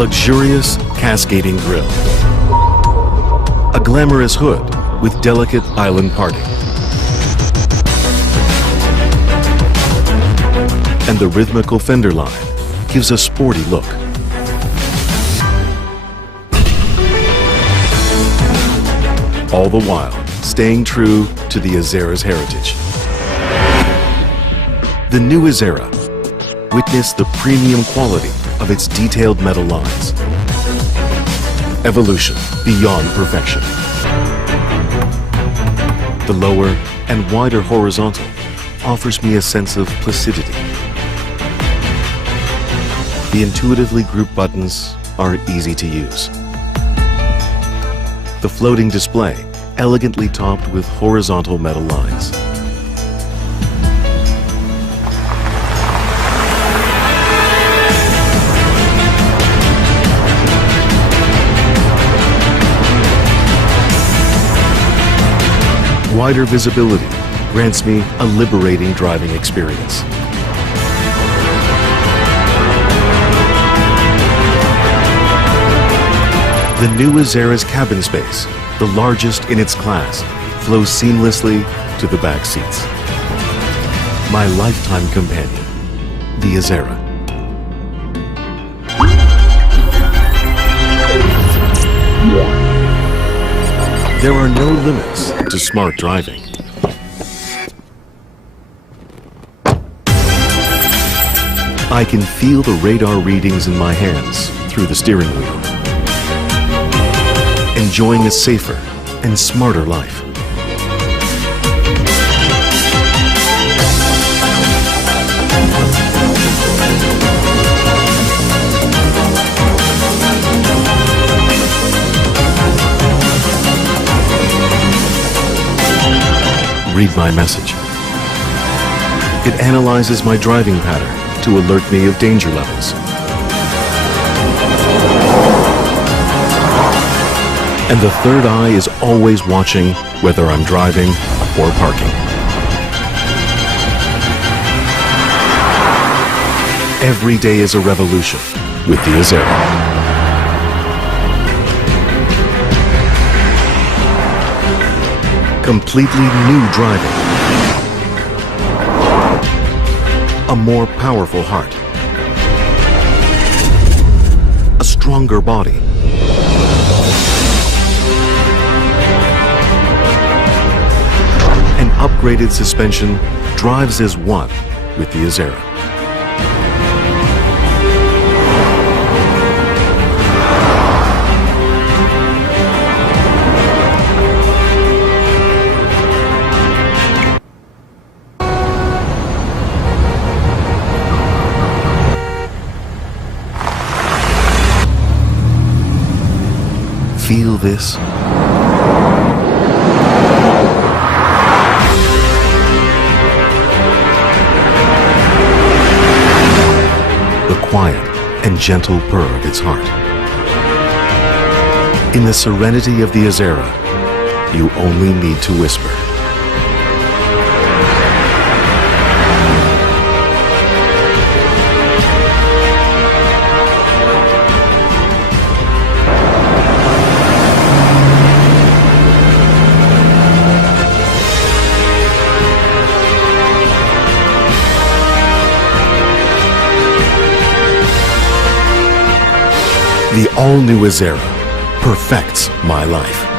luxurious cascading grille, a glamorous hood with delicate island parting, and the rhythmical fender line gives a sporty look. All the while staying true to the Azera's heritage. The new Azera witnessed the premium quality of its detailed metal lines. Evolution beyond perfection. The lower and wider horizontal offers me a sense of placidity. The intuitively grouped buttons are easy to use. The floating display elegantly topped with horizontal metal lines. Wider visibility grants me a liberating driving experience. The new Azera's cabin space, the largest in its class, flows seamlessly to the back seats. My lifetime companion, the Azera. There are no limits to smart driving. I can feel the radar readings in my hands through the steering wheel, enjoying a safer and smarter life. Read my message. It analyzes my driving pattern to alert me of danger levels. And the third eye is always watching whether I'm driving or parking. Every day is a revolution with the Azera. Completely new driving. A more powerful heart. A stronger body. An upgraded suspension drives as one with the Azera. Feel this? The quiet and gentle purr of its heart. In the serenity of the Azera, you only need to whisper. The all-new Azera perfects my life.